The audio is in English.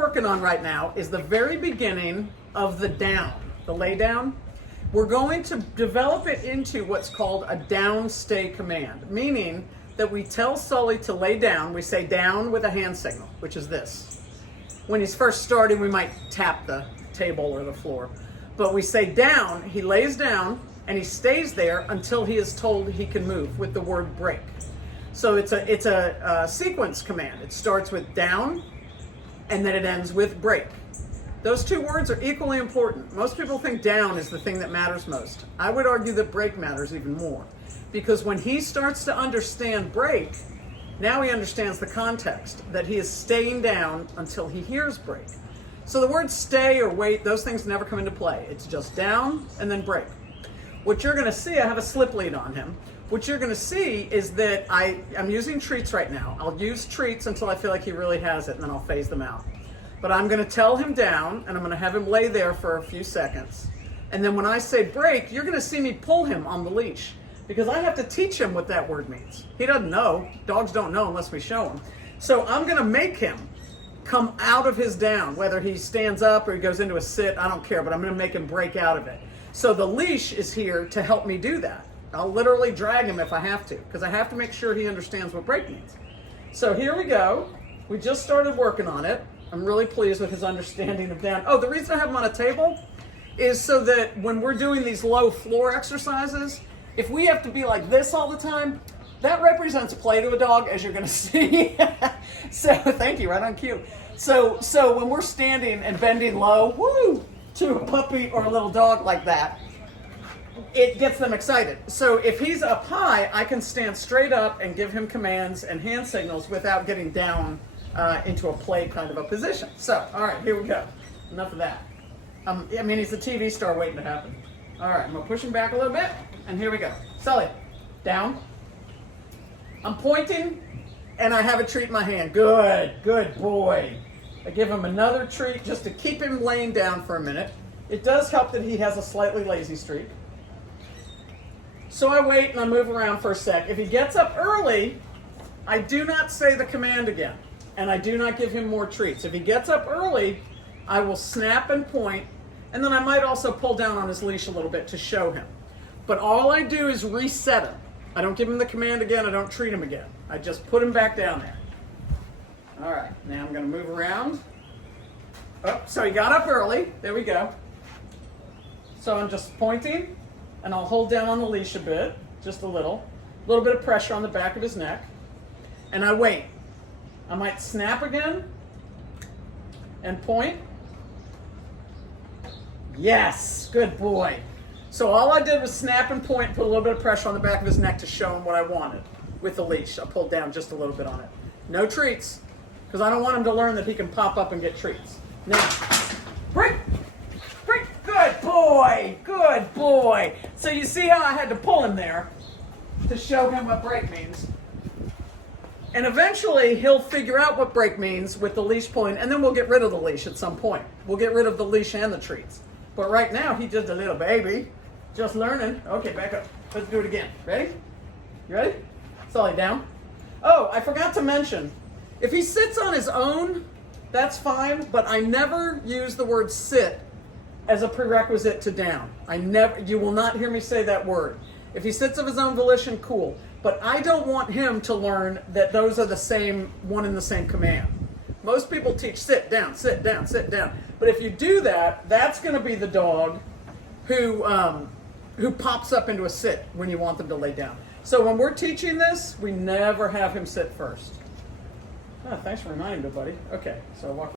working on right now is the very beginning of the down, the lay down. We're going to develop it into what's called a down stay command, meaning that we tell Sully to lay down. We say down with a hand signal, which is this. When he's first starting, we might tap the table or the floor. But we say down, he lays down, and he stays there until he is told he can move with the word break. So it's a sequence command. It starts with down, and then it ends with break. Those two words are equally important. Most people think down is the thing that matters most. I would argue that break matters even more. Because when he starts to understand break, now he understands the context, that he is staying down until he hears break. So the words stay or wait, those things never come into play. It's just down and then break. What you're gonna see, I have a slip lead on him. What you're gonna see is that I'm using treats right now. I'll use treats until I feel like he really has it, and then I'll phase them out. But I'm gonna tell him down, and I'm gonna have him lay there for a few seconds. And then when I say break, you're gonna see me pull him on the leash, because I have to teach him what that word means. He doesn't know. Dogs don't know unless we show him. So I'm gonna make him come out of his down, whether he stands up or he goes into a sit, I don't care, but I'm gonna make him break out of it. So the leash is here to help me do that. I'll literally drag him if I have to, because I have to make sure he understands what break means. So here we go. We just started working on it. I'm really pleased with his understanding of down. Oh, the reason I have him on a table is so that when we're doing these low floor exercises, if we have to be like this all the time, that represents play to a dog, as you're gonna see. So thank you, right on cue. So when we're standing and bending low, woo, to a puppy or a little dog like that, it gets them excited. So if he's up high, I can stand straight up and give him commands and hand signals without getting down into a play kind of a position. So, all right, here we go. Enough of that. I mean, he's a TV star waiting to happen. All right, I'm gonna push him back a little bit, and here we go. Sully, down. I'm pointing, and I have a treat in my hand. Good boy. I give him another treat just to keep him laying down for a minute. It does help that he has a slightly lazy streak. So I wait and I move around for a sec. If he gets up early, I do not say the command again, and I do not give him more treats. If he gets up early, I will snap and point, and then I might also pull down on his leash a little bit to show him. But all I do is reset him. I don't give him the command again, I don't treat him again. I just put him back down there. All right, now I'm gonna move around. Oh, so he got up early, there we go. So I'm just pointing, and I'll hold down on the leash a bit, just a little bit of pressure on the back of his neck, and I wait. I might snap again and point. Yes, good boy. So all I did was snap and point, put a little bit of pressure on the back of his neck to show him what I wanted with the leash. I pulled down just a little bit on it. No treats, because I don't want him to learn that he can pop up and get treats. Now, break. Good boy. So you see how I had to pull him there to show him what break means. And eventually he'll figure out what break means with the leash pulling, and then we'll get rid of the leash at some point. We'll get rid of the leash and the treats. But right now, he's just a little baby, just learning. Okay, back up. Let's do it again. Ready? You ready? Sully, down. Oh, I forgot to mention, if he sits on his own, that's fine, but I never use the word sit as a prerequisite to down. You will not hear me say that word. If he sits of his own volition, cool. But I don't want him to learn that those are the same, one and the same command. Most people teach sit down, sit down, sit down. But if you do that, that's gonna be the dog who pops up into a sit when you want them to lay down. So when we're teaching this, we never have him sit first. Oh, thanks for reminding me, buddy. Okay, so walk